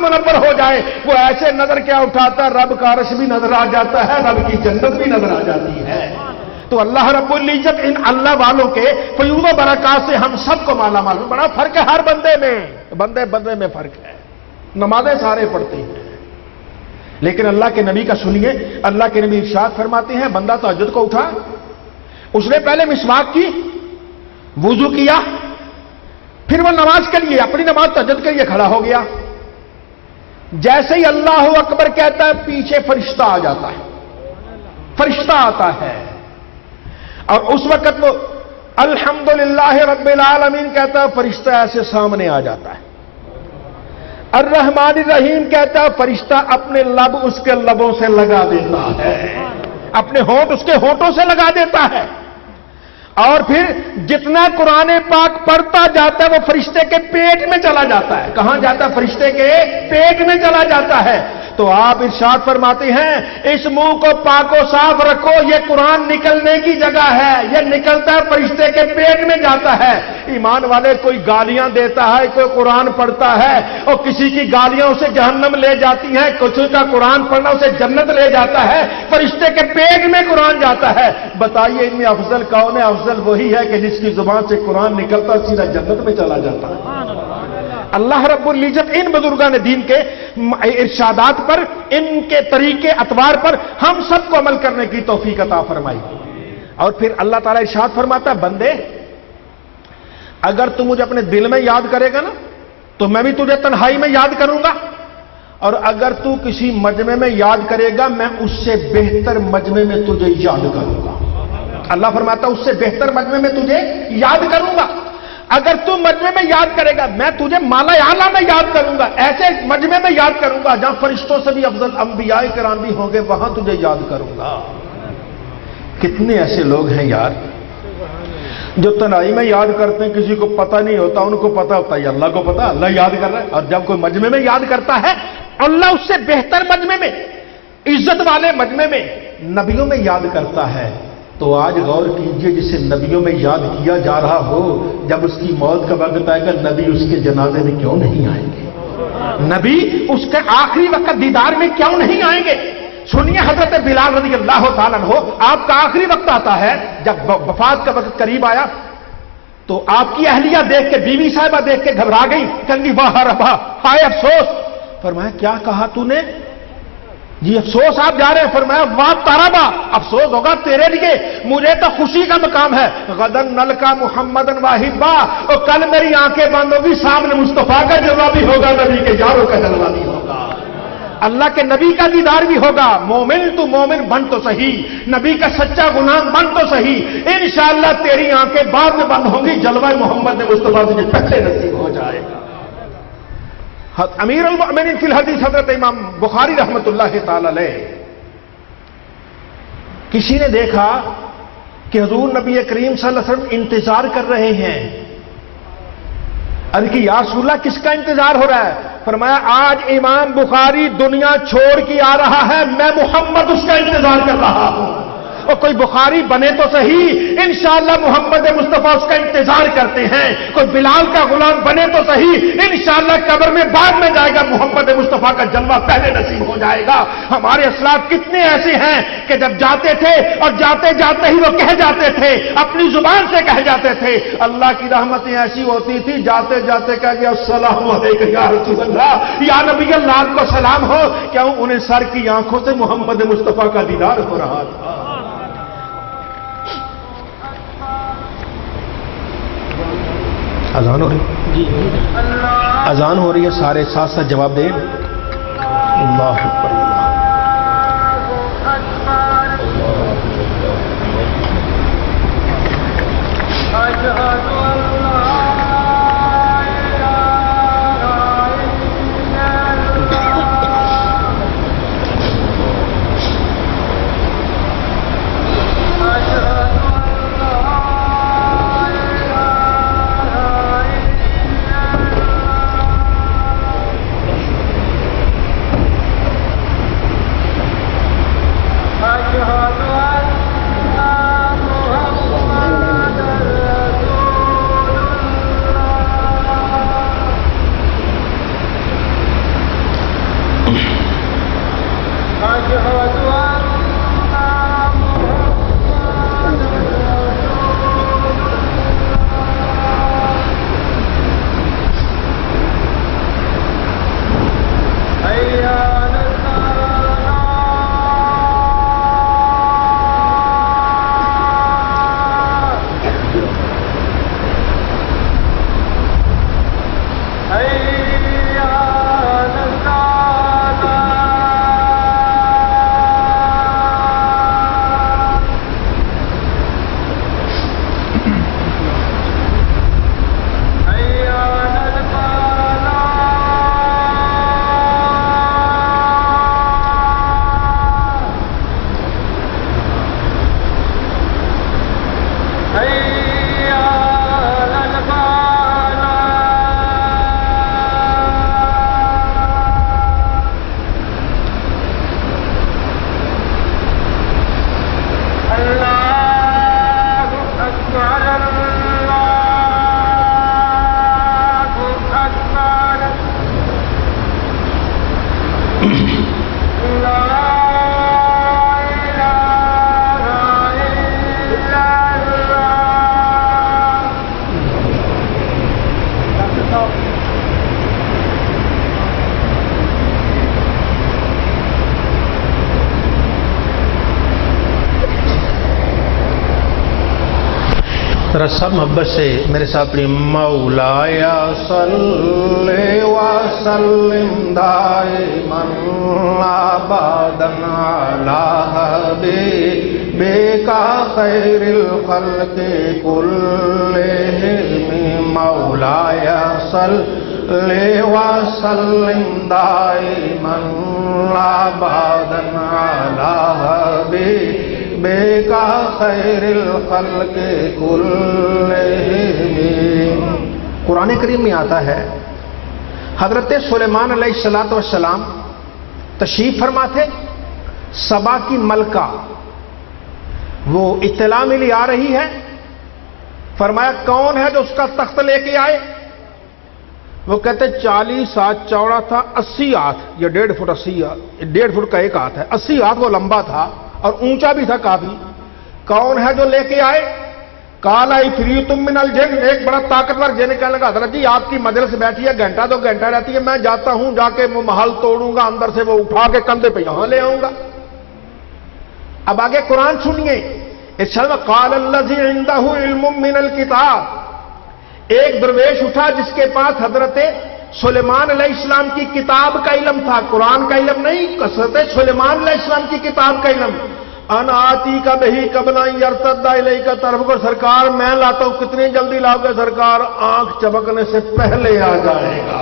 منور ہو جائے، وہ ایسے نظر کیا اٹھاتا ہے، رب کا عرش بھی نظر آ جاتا ہے، رب کی جنت بھی نظر آ جاتی ہے۔ تو اللہ رب العزت ان اللہ والوں کے فیوض و برکات سے ہم سب کو مالا مال، بڑا فرق ہے ہر بندے میں، بندے میں فرق ہے۔ نمازیں سارے پڑھتے ہیں، لیکن اللہ کے نبی کا سنیے، اللہ کے نبی ارشاد فرماتے ہیں بندہ تہجد کو اٹھا، اس نے پہلے مسواک کی، وضو کیا، پھر وہ نماز کے لیے، اپنی نماز تہجد کے لیے کھڑا ہو گیا، جیسے ہی اللہ اکبر کہتا ہے پیچھے فرشتہ آ جاتا ہے، فرشتہ آتا ہے، اور اس وقت وہ الحمدللہ رب العالمین کہتا ہے، فرشتہ ایسے سامنے آ جاتا ہے، الرحمن الرحیم کہتا ہے، فرشتہ اپنے لب اس کے لبوں سے لگا دیتا ہے، اپنے ہونٹ اس کے ہونٹوں سے لگا دیتا ہے، اور پھر جتنا قرآن پاک پڑھتا جاتا ہے وہ فرشتے کے پیٹ میں چلا جاتا ہے۔ کہاں جاتا ہے؟ فرشتے کے پیٹ میں چلا جاتا ہے۔ تو آپ ارشاد فرماتے ہیں اس منہ کو پاک و صاف رکھو، یہ قرآن نکلنے کی جگہ ہے، یہ نکلتا ہے فرشتے کے پیٹ میں جاتا ہے۔ ایمان والے، کوئی گالیاں دیتا ہے، کوئی قرآن پڑھتا ہے، اور کسی کی گالیاں اسے جہنم لے جاتی ہیں، کسی کا قرآن پڑھنا اسے جنت لے جاتا ہے، فرشتے کے پیٹ میں قرآن جاتا ہے۔ بتائیے ان میں افضل کون ہے؟ افضل وہی ہے کہ جس کی زبان سے قرآن نکلتا سیدھا جنت میں چلا جاتا ہے۔ اللہ رب العزت ان بزرگان دین کے ارشادات پر، ان کے طریقے اطوار پر ہم سب کو عمل کرنے کی توفیق عطا فرمائی۔ اور پھر اللہ تعالیٰ ارشاد فرماتا ہے بندے اگر تو مجھے اپنے دل میں یاد کرے گا نا تو میں بھی تجھے تنہائی میں یاد کروں گا، اور اگر تو کسی مجمع میں یاد کرے گا میں اس سے بہتر مجمع میں تجھے یاد کروں گا۔ اللہ فرماتا ہے اس سے بہتر مجمع میں تجھے یاد کروں گا۔ اگر تو مجمع میں یاد کرے گا میں تجھے مالا اعلیٰ میں یاد کروں گا، ایسے مجمع میں یاد کروں گا جہاں فرشتوں سے بھی افضل انبیاء کرام بھی ہوں گے، وہاں تجھے یاد کروں گا۔ کتنے ایسے لوگ ہیں یار جو تنہائی میں یاد کرتے ہیں، کسی کو پتہ نہیں ہوتا، ان کو پتہ ہوتا ہے اللہ کو پتہ، اللہ یاد کر رہا ہے، اور جب کوئی مجمع میں یاد کرتا ہے اللہ اس سے بہتر مجمع میں، عزت والے مجمع میں، نبیوں میں یاد کرتا ہے۔ تو آج غور کیجئے جسے نبیوں میں یاد کیا جا رہا ہو، جب اس کی موت کا وقت آئے گا نبی اس کے جنازے میں کیوں نہیں آئیں گے؟ نبی اس کے آخری وقت دیدار میں کیوں نہیں آئیں گے؟ سنیے حضرت بلال رضی اللہ تعالیٰ عنہ، آپ کا آخری وقت آتا ہے، جب وفات کا وقت قریب آیا تو آپ کی اہلیہ دیکھ کے، بیوی صاحبہ دیکھ کے گھبرا گئی، کہنگی واہ ربا، ہائے افسوس۔ فرمایا کیا کہا تو نے؟ جی افسوس آپ جا رہے ہیں۔ فرمایا واہ تاربا، افسوس ہوگا تیرے لیے، مجھے تو خوشی کا مقام ہے۔ غدن نل کا محمدن واحبا، اور کل میری آنکھیں بند ہوگی، سامنے مصطفیٰ کا جلوہ بھی ہوگا، نبی کے یاروں کا جلوہ بھی ہوگا، اللہ کے نبی کا دیدار بھی ہوگا۔ مومن تو مومن بن تو صحیح، نبی کا سچا غلام بن تو صحیح، انشاءاللہ تیری آنکھیں بعد میں بند ہوں گی، جلوہ محمد مصطفیٰ تجھے پہلے نصیب ہو جائے گا۔ امیر المؤمنین فی الحدیث حضرت امام بخاری رحمت اللہ تعالی علیہ، کسی نے دیکھا کہ حضور نبی کریم صلی اللہ علیہ وسلم انتظار کر رہے ہیں، عرض کی یا رسول اللہ کس کا انتظار ہو رہا ہے؟ فرمایا آج امام بخاری دنیا چھوڑ کے آ رہا ہے، میں محمد اس کا انتظار کر رہا ہوں، اور کوئی بخاری بنے تو صحیح، انشاءاللہ محمد مصطفیٰ اس کا انتظار کرتے ہیں، کوئی بلال کا غلام بنے تو صحیح، انشاءاللہ قبر میں بعد میں جائے گا، محمد مصطفیٰ کا جلوہ پہلے نصیب ہو جائے گا۔ ہمارے اسلاف کتنے ایسے ہیں کہ جب جاتے تھے اور جاتے جاتے ہی وہ کہہ جاتے تھے، اپنی زبان سے کہہ جاتے تھے، اللہ کی رحمتیں ایسی ہوتی تھی، جاتے جاتے کہہ گیا السلام علیکم یا رسول اللہ، یا نبی اللہ آپ کو سلام ہو، کیوں؟ انہیں سر کی آنکھوں سے محمد مصطفیٰ کا دیدار ہو رہا تھا۔ اذان ہو رہی ہے، اذان ہو رہی ہے، سارے ساتھ ساتھ جواب دیں۔ اللہ اکبر، ذرا سب محبت سے میرے ساتھ پڑھی مولایا صلی وسلم دائما ابدا علی حبیبک خیر الخلق کلہم مولایا صلی وسلم دائما ابدا علی حبیبک بیکا خیر الخلق کلہم۔ قرآن کریم میں آتا ہے حضرت سلیمان علیہ السلام تشریف فرما تھے، سبا کی ملکہ وہ اطلاع ملی آ رہی ہے، فرمایا کون ہے جو اس کا تخت لے کے آئے؟ وہ کہتے 40 ہاتھ چوڑا تھا، 80 ہاتھ یا 1.5 فٹ 80 ہاتھ، 1.5 فٹ کا ایک ہاتھ ہے، 80 ہاتھ وہ لمبا تھا اور اونچا بھی تھا کافی۔ کون ہے جو لے کے آئے؟ کالا عفریت من الجن، ایک بڑا طاقتور جن کہنے لگا حضرت جی آپ کی مجلس بیٹھی ہے، گھنٹہ 2 گھنٹہ رہتی ہے، میں جاتا ہوں، جا کے وہ محل توڑوں گا، اندر سے وہ اٹھا کے کندھے پہ یہاں لے آؤں گا۔ اب آگے قرآن سنیے، ارشاد قال الذی عندہ علم من الکتاب، ایک درویش اٹھا جس کے پاس حضرت سلیمان علیہ السلام کی کتاب کا علم تھا، قرآن کا علم نہیں، حضرت سلیمان علیہ السلام کی کتاب کا علم۔ ان آتی کا بہی قبل ان یرتد الیک طرف کو، سرکار میں لاتا ہوں، کتنی جلدی لاؤ گے سرکار؟ آنکھ چمکنے سے پہلے آ جائے گا۔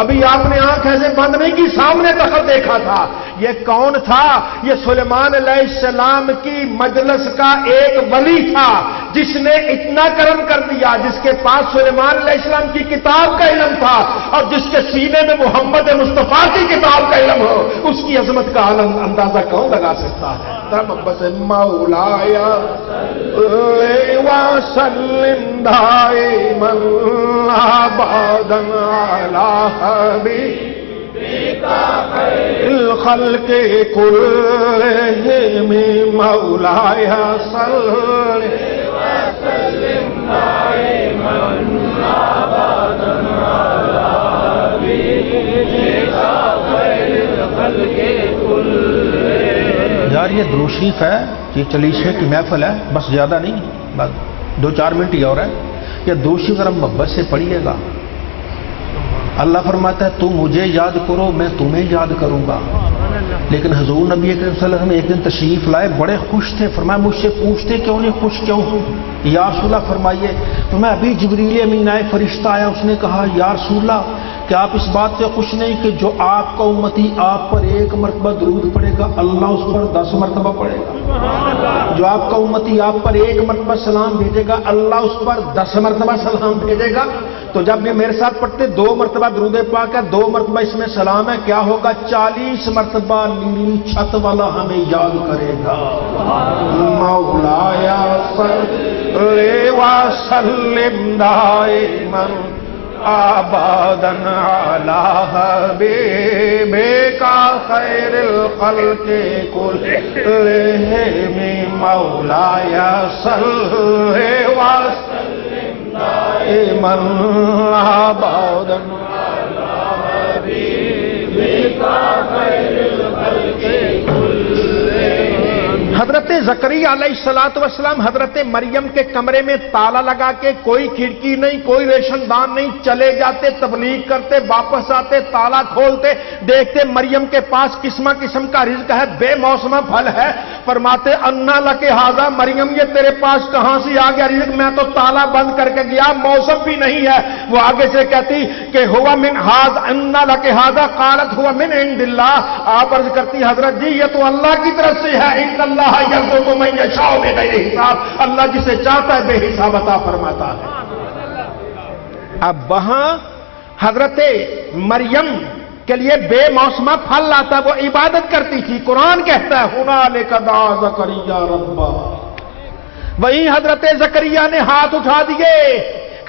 ابھی آپ نے آنکھ ایسے بند نہیں کی، سامنے دخل دیکھا تھا۔ یہ کون تھا؟ یہ سلیمان علیہ السلام کی مجلس کا ایک ولی تھا جس نے اتنا کرم کر دیا، جس کے پاس سلیمان علیہ السلام کی کتاب کا علم تھا اور جس کے سینے میں محمد مصطفیٰ کی کتاب کا علم ہو، اس کی عظمت کا اندازہ کون لگا سکتا ہے؟ بس مولایا صلی وسلم دائما ابدا علی حبیبک خیر الخلق کلہم مولایا صلی وسلم دائما ابدا علی حبیبک خیر الخلق کلہم۔ یار یہ درود شریف ہے، یہ چلیسویں کی محفل ہے، بس زیادہ نہیں، بس 2-4 منٹ ہی اور ہے۔ یہ درود شریف ذرا محبت سے پڑھیے گا۔ اللہ فرماتا ہے تم مجھے یاد کرو میں تمہیں یاد کروں گا۔ لیکن حضور نبی کریم صلی اللہ علیہ وسلم ایک دن تشریف لائے، بڑے خوش تھے، فرمایا مجھ سے پوچھتے کیوں نہیں، خوش کیوں ہوں؟ یا رسول اللہ فرمائیے، فرمایا ابھی جبریل امین آئے، فرشتہ آیا، اس نے کہا یا رسول اللہ کہ آپ اس بات سے خوش نہیں کہ جو آپ کا امتی آپ پر 1 مرتبہ درود پڑے گا اللہ اس پر 10 مرتبہ پڑے گا؟ جو آپ کا امتی آپ پر 1 مرتبہ سلام بھیجے گا اللہ اس پر 10 مرتبہ سلام بھیجے گا۔ تو جب یہ میرے ساتھ پڑھتے 2 مرتبہ درود پاک ہے، 2 مرتبہ اس میں سلام ہے، کیا ہوگا؟ 40 مرتبہ نیلی چھت والا ہمیں یاد کرے گا۔ مولایا صلی وسلم دائما ابدا علی حبیبک خیر الخلق کلہم مولایا صلی وسلم دائما ابدا علی حبیبک خیر الخلق کلہم۔ حضرت زکریا علیہ السلام حضرت مریم کے کمرے میں تالا لگا کے، کوئی کھڑکی نہیں، کوئی ریشن دان نہیں، چلے جاتے، تبلیغ کرتے، واپس آتے، تالا کھولتے، دیکھتے مریم کے پاس قسم قسم کا رزق ہے، بے موسم پھل ہے، فرماتے انا لک ھذا، مریم یہ تیرے پاس کہاں سے آ گیا رزق؟ میں تو تالا بند کر کے گیا، موسم بھی نہیں ہے۔ وہ آگے سے کہتی کہ ہوا من ھذا انا لک ھذا، قالت ہوا من عند اللہ۔ آپ عرض کرتی حضرت جی یہ تو اللہ کی طرف سے ہے، ان اللہ یرزق من یشاء بغیر حساب، اللہ جسے چاہتا ہے بے حساب عطا فرماتا ہے۔ اب وہاں حضرت مریم کے لیے بے موسمہ پھل لاتا، وہ عبادت کرتی تھی۔ قرآن کہتا ہے ہنالک دعا زکریا ربہ، وہیں حضرت زکریا نے ہاتھ اٹھا دیے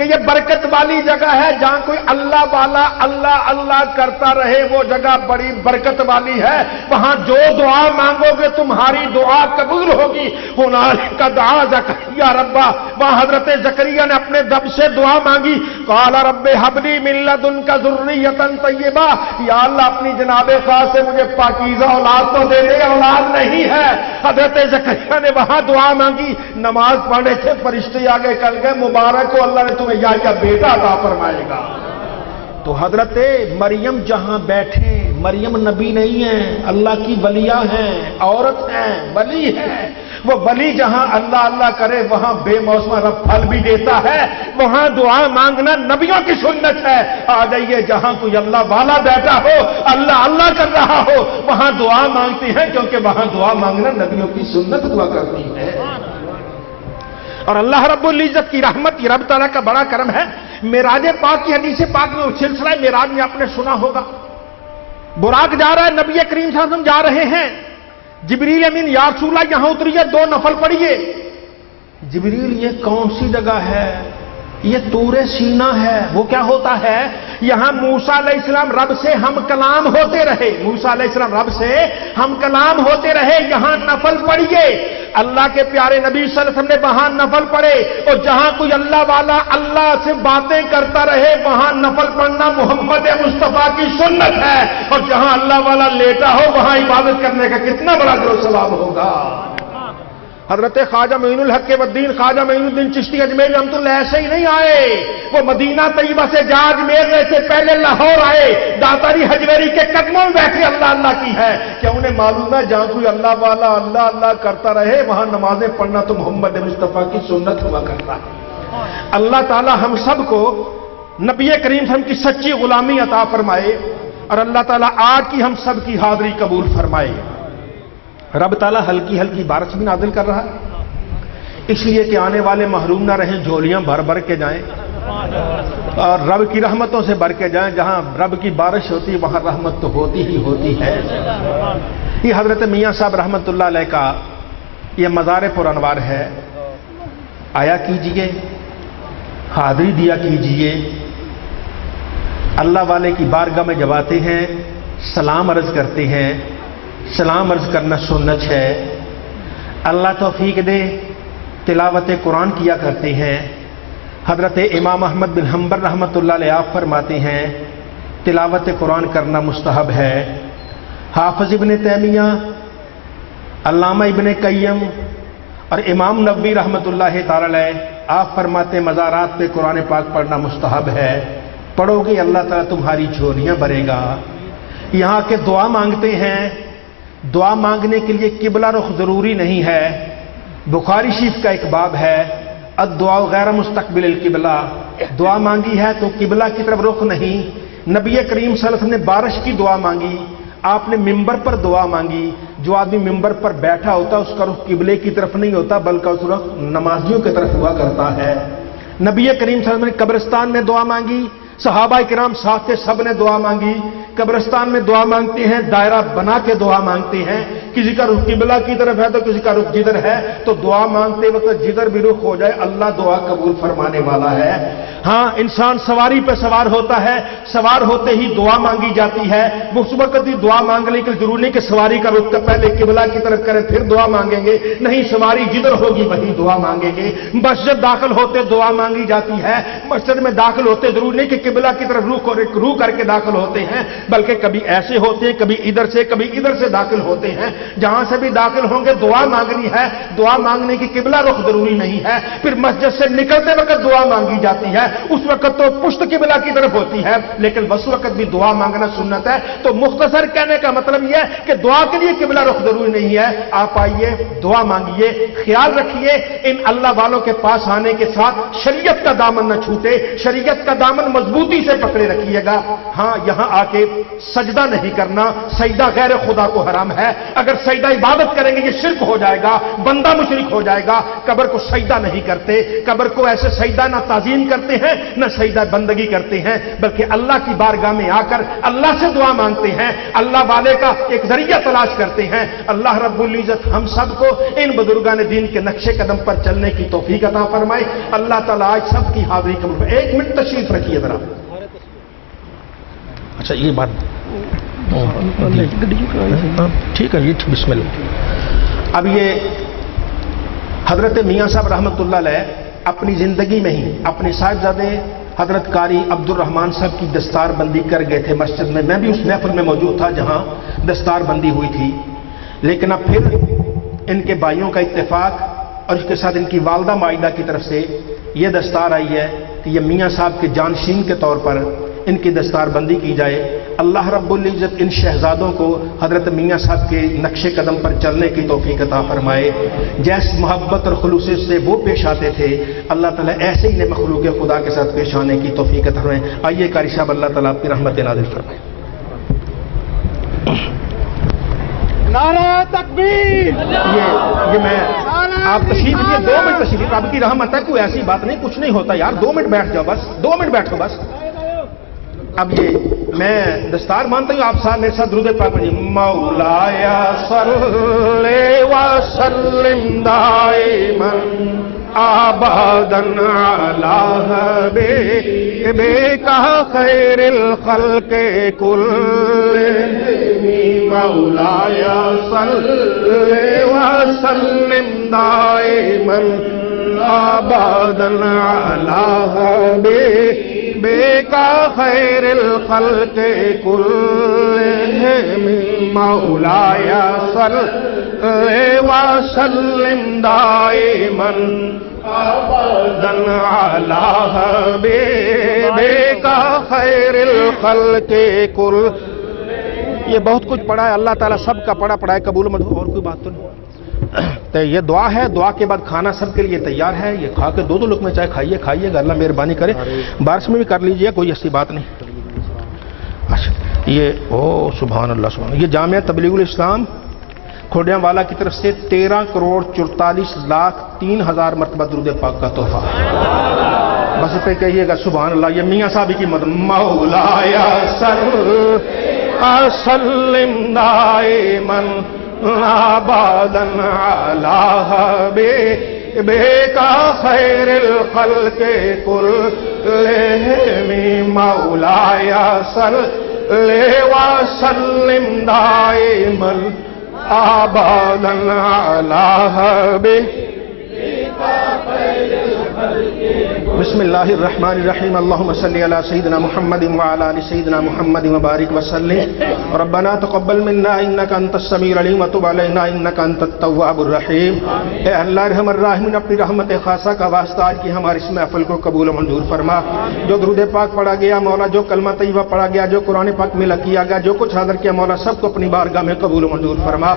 کہ یہ برکت والی جگہ ہے، جہاں کوئی اللہ والا اللہ اللہ کرتا رہے وہ جگہ بڑی برکت والی ہے، وہاں جو دعا مانگو گے تمہاری دعا قبول ہوگی۔ ہنالک دعا زکریا ربا، وہاں حضرت زکریا نے اپنے دب سے دعا مانگی، قال رب ھب لی من لدنک ذریۃ طیبہ، یا اللہ اپنی جناب خاص سے مجھے پاکیزہ اولاد تو دے دے، اولاد نہیں ہے۔ حضرت زکریا نے وہاں دعا مانگی، نماز پڑھے تھے، فرشتے آگے کل گئے، مبارک ہو اللہ نے تمہیں یا بیٹا عطا فرمائے گا۔ تو حضرت مریم جہاں بیٹھے، مریم نبی نہیں ہے، اللہ کی ولیہ ہیں، عورت ہیں، ولی ہے، وہ ولی جہاں اللہ اللہ کرے وہاں بے موسم رب پھل بھی دیتا ہے، وہاں دعا مانگنا نبیوں کی سنت ہے۔ آ جائیے جہاں کوئی اللہ والا بیٹھا ہو، اللہ اللہ کر رہا ہو، وہاں دعا مانگتے ہیں، کیونکہ وہاں دعا مانگنا نبیوں کی سنت ہوا کرتی ہے۔ اور اللہ رب العزت کی رحمت، یہ رب تعالیٰ کا بڑا کرم ہے۔ معراج پاک کی حدیث پاک میں سلسلہ معراج میں آپ نے سنا ہوگا، براق جا رہا ہے، نبی کریم صلی اللہ علیہ وسلم جا رہے ہیں، جبریل امین یا رسول اللہ یہاں اتریے، 2 نفل پڑھیے۔ جبریل یہ کون سی جگہ ہے؟ یہ طور سینا ہے۔ وہ کیا ہوتا ہے؟ یہاں موسیٰ علیہ السلام رب سے ہم کلام ہوتے رہے، موسیٰ علیہ السلام رب سے ہم کلام ہوتے رہے، یہاں نفل پڑھیے۔ اللہ کے پیارے نبی صلی اللہ علیہ وسلم نے وہاں نفل پڑھے، اور جہاں کوئی اللہ والا اللہ سے باتیں کرتا رہے وہاں نفل پڑھنا محمد مصطفیٰ کی سنت ہے، اور جہاں اللہ والا لیٹا ہو وہاں عبادت کرنے کا کتنا بڑا جو ثواب ہوگا۔ حضرت خواجہ معین الحق والدین خواجہ معین الدین چشتی اجمیری رحمۃ اللہ ایسے ہی نہیں آئے، وہ مدینہ طیبہ سے جا اجمیر رہے سے پہلے لاہور آئے، داتاری حجویری کے قدموں میں بیٹھے اللہ اللہ کی ہے، کیا انہیں معلوم ہے جہاں کوئی اللہ والا اللہ اللہ کرتا رہے وہاں نمازیں پڑھنا تو محمد مصطفیٰ کی سنت ہوا کرتا ہے۔ اللہ تعالی ہم سب کو نبی کریم صلی اللہ علیہ وسلم کی سچی غلامی عطا فرمائے، اور اللہ تعالی آج کی ہم سب کی حاضری قبول فرمائے۔ رب تعالیٰ ہلکی ہلکی بارش بھی نازل کر رہا ہے، اس لیے کہ آنے والے محروم نہ رہیں، جھولیاں بھر بھر کے جائیں اور رب کی رحمتوں سے بھر کے جائیں۔ جہاں رب کی بارش ہوتی ہے وہاں رحمت تو ہوتی ہی ہوتی ہے۔ یہ حضرت میاں صاحب رحمت اللہ علیہ کا یہ مزار پر انوار ہے، آیا کیجئے، حاضری دیا کیجئے۔ اللہ والے کی بارگاہ میں جب آتے ہیں سلام عرض کرتے ہیں، سلام عرض کرنا سنت ہے۔ اللہ توفیق دے، تلاوت قرآن کیا کرتے ہیں۔ حضرت امام احمد بن حنبل رحمۃ اللہ علیہ آپ فرماتے ہیں تلاوت قرآن کرنا مستحب ہے۔ حافظ ابن تیمیہ، علامہ ابن قیم اور امام نووی رحمۃ اللہ تعالی علیہ آپ فرماتے مزارات پہ قرآن پاک پڑھنا مستحب ہے، پڑھو گے اللہ تعالیٰ تمہاری جھولیاں بھرے گا۔ یہاں کے دعا مانگتے ہیں، دعا مانگنے کے لیے قبلہ رخ ضروری نہیں ہے۔ بخاری شریف کا ایک باب ہے، الدعاء غیر مستقبل القبلہ، دعا مانگی ہے تو قبلہ کی طرف رخ نہیں۔ نبی کریم صلی اللہ علیہ وسلم نے بارش کی دعا مانگی، آپ نے ممبر پر دعا مانگی۔ جو آدمی ممبر پر بیٹھا ہوتا اس کا رخ قبلے کی طرف نہیں ہوتا بلکہ اس رخ نمازیوں کی طرف ہوا کرتا ہے۔ نبی کریم صلی اللہ علیہ وسلم نے قبرستان میں دعا مانگی، صحابہ کرام ساتھ تھے، سب نے دعا مانگی۔ قبرستان میں دعا مانگتے ہیں، دائرہ بنا کے دعا مانگتے ہیں، کسی کا رخ قبلہ کی طرف ہے تو کسی کا رخ جدھر ہے، تو دعا مانگتے وقت جدھر بھی رخ ہو جائے اللہ دعا قبول فرمانے والا ہے۔ ہاں انسان سواری پہ سوار ہوتا ہے، سوار ہوتے ہی دعا مانگی جاتی ہے، اس وقت ہی دعا مانگنے کے ضروری نہیں کہ سواری کا رخ پہلے قبلہ کی طرف کرے پھر دعا مانگیں گے، نہیں، سواری جدھر ہوگی وہی دعا مانگیں گے۔ مسجد داخل ہوتے دعا مانگی جاتی ہے، مسجد میں داخل ہوتے ضروری نہیں کہ قبلہ کی طرف روح کر کے داخل ہوتے ہیں، بلکہ کبھی ایسے ہوتے ہیں، کبھی ادھر سے داخل ہوتے ہیں۔ جہاں سے بھی داخل ہوں گے دعا مانگنی ہے، دعا مانگنے کی قبلہ رخ ضروری نہیں ہے۔ پھر مسجد سے نکلتے وقت دعا مانگی جاتی ہے، اس وقت تو پشت قبلہ کی طرف ہوتی ہے، لیکن بس وقت بھی دعا مانگنا سنت ہے۔ تو مختصر کہنے کا مطلب یہ ہے کہ دعا کے لیے قبلہ رخ ضروری نہیں ہے۔ آپ آئیے، دعا مانگیے، خیال رکھیے ان اللہ والوں کے پاس آنے کے ساتھ شریعت کا دامن نہ چھوٹے، شریعت کا دامن مضبوطی سے پکڑے رکھیے گا۔ ہاں یہاں آ کے سجدہ نہیں کرنا، سجدہ غیر خدا کو حرام ہے۔ اگر سجدہ عبادت کریں گے یہ شرک ہو جائے گا، بندہ مشرک ہو جائے گا۔ قبر کو سجدہ نہیں کرتے، قبر کو ایسے سجدہ نہ تعظیم کرتے ہیں نہ سجدہ بندگی کرتے ہیں، بلکہ اللہ کی بارگاہ میں آ کر اللہ سے دعا مانگتے ہیں، اللہ والے کا ایک ذریعہ تلاش کرتے ہیں۔ اللہ رب العزت ہم سب کو ان بزرگان دین کے نقش قدم پر چلنے کی توفیق عطا فرمائے۔ اللہ تعالیٰ آج سب کی حاضری قبول فرمائے۔ ایک منٹ تشریف رکھیے ذرا۔ اچھا یہ بات ٹھیک ہے جی، بسم اللہ۔ اب یہ حضرت میاں صاحب رحمۃ اللہ علیہ اپنی زندگی میں ہی اپنے صاحبزادے حضرت قاری عبد الرحمان صاحب کی دستار بندی کر گئے تھے مسجد میں۔ میں بھی اس محفل میں موجود تھا جہاں دستار بندی ہوئی تھی، لیکن اب پھر ان کے بھائیوں کا اتفاق اور اس کے ساتھ ان کی والدہ معاہدہ کی طرف سے یہ دستار آئی ہے کہ یہ میاں صاحب کے جانشین کے طور پر ان کی دستار بندی کی جائے۔ اللہ رب العزت ان شہزادوں کو حضرت میاں صاحب کے نقش قدم پر چلنے کی توفیق عطا فرمائے۔ جیس محبت اور خلوص سے وہ پیش آتے تھے، اللہ تعالیٰ ایسے ہی مخلوق خدا کے ساتھ پیش آنے کی توفیق عطا فرمائے۔ آئیے قاری صاحب اللہ تعالیٰ آپ کی رحمت نازل فرمائے۔ نعرہ تکبیر! یہ میں آپ تشریف لیے 2 منٹ تشریف، آپ کی رحمت ہے، کوئی ایسی بات نہیں، کچھ نہیں ہوتا یار، 2 منٹ بیٹھ جاؤ بس، 2 منٹ بیٹھو بس۔ اب یہ میں دستار مانتا ہوں، آپ صاحب میرے ساتھ درود پاک پڑھیے۔ مولایا صلی وسلم دائما ابدا علی حبیبک خیر الخلق کلہم، مولایا صلی وسلم دائما ابدا علی حبیبک خیر الخلق کلہم، مولایا صلی وسلم دائما ابدا علی حبیبک خیر الخلق کلہم۔ یہ بہت کچھ پڑھا ہے، اللہ تعالیٰ سب کا پڑھا پڑھائے قبول مت ہو۔ اور کوئی بات تو نہیں، تو یہ دعا ہے، دعا کے بعد کھانا سب کے لیے تیار ہے، یہ کھا کے 2 لقمے چاہے کھائیے گا، اللہ مہربانی کرے، بارش میں بھی کر لیجیے، کوئی ایسی بات نہیں۔ اچھا یہ سبحان اللہ سبحان اللہ، یہ جامعہ تبلیغ الاسلام کھوڑیاں والا کی طرف سے 13,44,03,000 مرتبہ درود پاک کا تحفہ۔ بس پہ کہیے گا سبحان اللہ۔ یہ میاں صاحب کی مدد، مولایا صلی وسلم دائما ابدا علی حبیبک خیر الخلق کلہم، مولایا صلی وسلم دائما ابدا علی حبیبک خیر الخلق۔ بسم اللہ الرحمن الرحیم، اللہم صلی علی سیدنا محمد وعلی آل سیدنا محمد وبارک وسلم۔ ربنا تقبل منا انک انت السمیع العلیم وتب علینا انک انت التواب الرحیم۔ اے اللہ ارحم الراحمین، اپنی رحمت خاصہ کا واسطہ آج کی ہماری اس محفل کو قبول و منظور فرما۔ جو درود پاک پڑھا گیا مولا، جو کلمہ طیبہ پڑھا گیا، جو قرآن پاک میں کیا گیا، جو کچھ حاضر کیا مولا، سب کو اپنی بارگاہ میں قبول و منظور فرما۔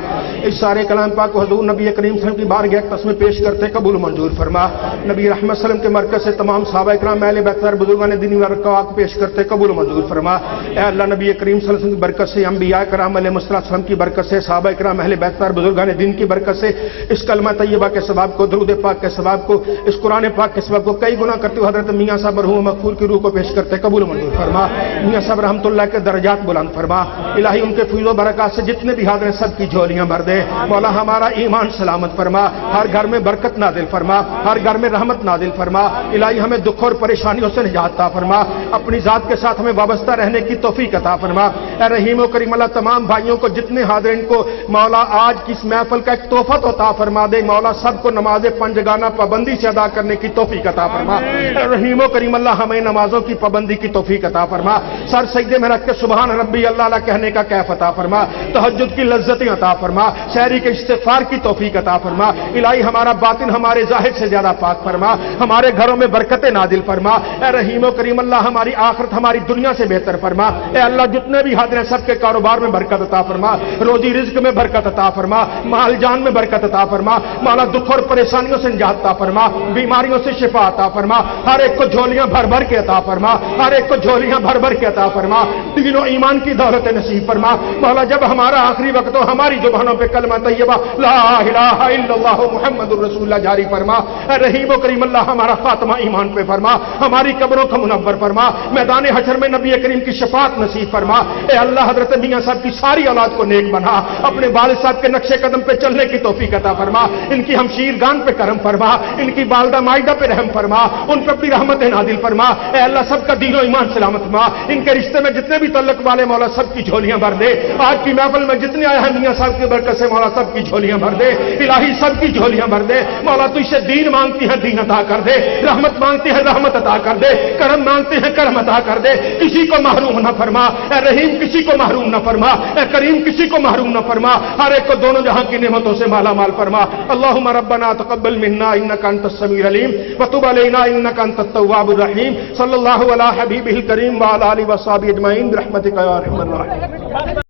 اس سارے کلام پاک کو حضور نبی کریم صلی اللہ علیہ وسلم کی بارگاہ اقدس میں پیش کرتے قبول و منظور فرما۔ نبی رحمت صلی اللہ علیہ وسلم کے مرکز سے تمام صحابہ کرام اہل بیت اور بزرگان دین ورکعات پیش کرتے قبول و منظور فرما۔ اے اللہ نبی کریم صلی اللہ علیہ وسلم کی برکت سے، انبیاء کرام علیہ السلام کی برکت سے، صحابہ کرام اہل بیت اور بزرگان دین کی برکت سے اس کلمہ طیبہ کے ثواب کو، درود پاک کے ثواب کو، اس قرآن پاک کے ثواب کو کئی گنا کرتے ہوئے حضرت میاں صاحب مرحوم مغفور کی روح کو پیش کرتے قبول و منظور فرما۔ میاں صاحب رحمۃ اللہ کے درجات بلند فرما۔ الہی ان کے فیض و برکات سے جتنے بھی حاضر ہیں سب کی جھولیاں بھر دے مولا۔ ہمارا ایمان سلامت فرما، ہر گھر میں برکت نازل فرما، ہر گھر میں رحمت نازل فرما۔ الہی ہمیں دکھ اور پریشانیوں سے نجات عطا فرما، اپنی ذات کے ساتھ ہمیں وابستہ رہنے کی توفیق عطا فرما۔ اے رحیم و کریم اللہ، تمام بھائیوں کو جتنے حاضرین کو مولا آج کی اس محفل کا ایک تحفہ عطا فرما دے مولا، سب کو نماز پنجگانہ پابندی سے ادا کرنے کی توفیق عطا فرما۔ اے رحیم و کریم اللہ، ہمیں نمازوں کی پابندی کی توفیق عطا فرما، سر سجدے میں رکھ کے سبحان ربی اللہ اعلیٰ کہنے کا کیف عطا فرما، تہجد کی لذتیں عطا فرما، سحری کے استغفار کی توفیق عطا فرما۔ الہی ہمارا باطن ہمارے ظاہر سے زیادہ پاک فرما، ہمارے گھروں میں برکتیں نازل فرما۔ اے رحیم و کریم اللہ، ہماری آخرت ہماری دنیا سے بہتر فرما۔ اے اللہ جتنے بھی حاضر ہیں سب کے کاروبار میں برکت عطا فرما، روزی رزق میں برکت عطا فرما، مال جان میں برکت عطا فرما مولا، دکھ اور پریشانیوں سے نجات عطا فرما، بیماریوں سے شفا عطا فرما، ہر ایک کو جھولیاں بھر بھر کے عطا فرما، ہر ایک کو جھولیاں بھر بھر کے عطا فرما، دین و ایمان کی دولت نصیب فرما مولا۔ جب ہمارا آخری وقت ہو ہماری زبانوں پہ کلمہ طیبہ لا الہ الا اللہ محمد الرسول اللہ جاری فرما۔ اے رحیم و کریم اللہ، ہمارا خاتمہ ایمان ایمان پہ فرما, ہماری قبروں کو منور فرما, میدان حشر میں نبی کریم کی شفاعت نصیب فرما. اے اللہ حضرت میاں صاحب کی ساری اولاد کو نیک بنا, اپنے والد صاحب کے نقش قدم پہ چلنے کی توفیق عطا فرما, ان کی ہمشیر گان پہ کرم فرما, ان کی والدہ مائدہ پہ رحم فرما, ان پہ اپنی رحمت نازل فرما. اے اللہ سب کا دین و ایمان سلامت فرما, ان کے رشتے میں جتنے بھی تعلق والے مولا سب کی جھولیاں بھر دے. آج کی محفل میں جتنے آئے ہیں میاں صاحب کی برکت سے مولا سب کی جھولیاں بھر دے. الہی سب کی جھولیاں بھر دے. مولا تو اس سے دین مانگتی ہے دین عطا کر دے, رحمت مانگتی ہے رحمت عطا کر دے, کرم مانگتے ہیں کرم عطا کر دے. کسی کو محروم نہ فرما اے رحیم, کسی کو محروم نہ فرما اے کریم, کسی کو محروم نہ فرما. ہر ایک کو دونوں جہاں کی نعمتوں سے مالا مال فرما. اللہم ربنا تقبل منا انک انت السمیع العلیم وتب علینا انک انت التواب الرحیم. صلی اللہ علی حبیبہ الکریم وعلی آلہ وصحبہ اجمعین برحمتک یا ارحم الراحمین.